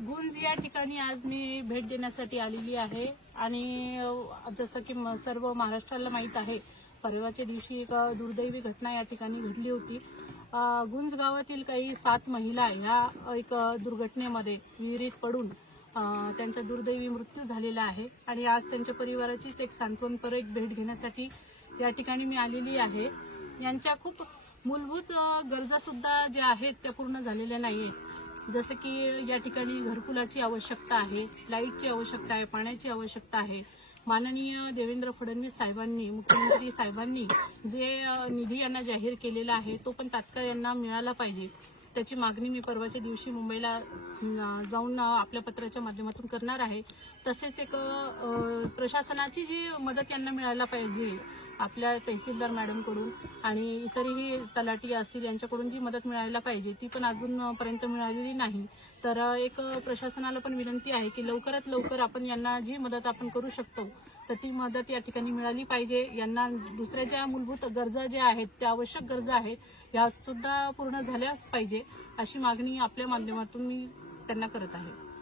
गुंज या ठिकाणी आज मी भेट देण्यासाठी आलेली आहे. आणि जसं की म- सर्व महाराष्ट्राला माहीत आहे परवाच्या दिवशी एक दुर्दैवी घटना या ठिकाणी घडली होती. गुंज गावातील काही सात महिला ह्या एक दुर्घटनेमध्ये विहिरीत पडून त्यांचा दुर्दैवी मृत्यू झालेला आहे. आणि आज त्यांच्या परिवाराचीच एक सांत्वनपर एक भेट घेण्यासाठी या ठिकाणी मी आलेली आहे. यांच्या खूप मूलभूत गरजासुद्धा ज्या आहेत त्या पूर्ण झालेल्या नाही आहेत जसं की या ठिकाणी घरकुलाची आवश्यकता आहे लाईटची आवश्यकता आहे पाण्याची आवश्यकता आहे. माननीय देवेंद्र फडणवीस साहेबांनी मुख्यमंत्री साहेबांनी जे निधी यांना जाहीर केलेला आहे तो पण तात्काळ यांना मिळाला पाहिजे. त्याची मागणी मी परवाच्या दिवशी मुंबईला जाऊन आपल्या पत्राच्या माध्यमातून करणार आहे. तसेच एक प्रशासनाची जी मदत यांना मिळायला पाहिजे आपल्या तहसीलदार मॅडमकडून आणि इतरही तलाठी असतील यांच्याकडून जी मदत मिळायला पाहिजे ती पण अजूनपर्यंत मिळालेली नाही. तर एक प्रशासनाला पण विनंती आहे की लवकरात लवकर आपण यांना जी मदत आपण करू शकतो तर ती मदत या ठिकाणी मिळाली पाहिजे. यांना दुसऱ्या ज्या मूलभूत गरजा ज्या आहेत त्या आवश्यक गरजा आहेत या सुद्धा पूर्ण झाल्याच पाहिजे अशी मागणी आपल्या माध्यमातून मी त्यांना करत आहे.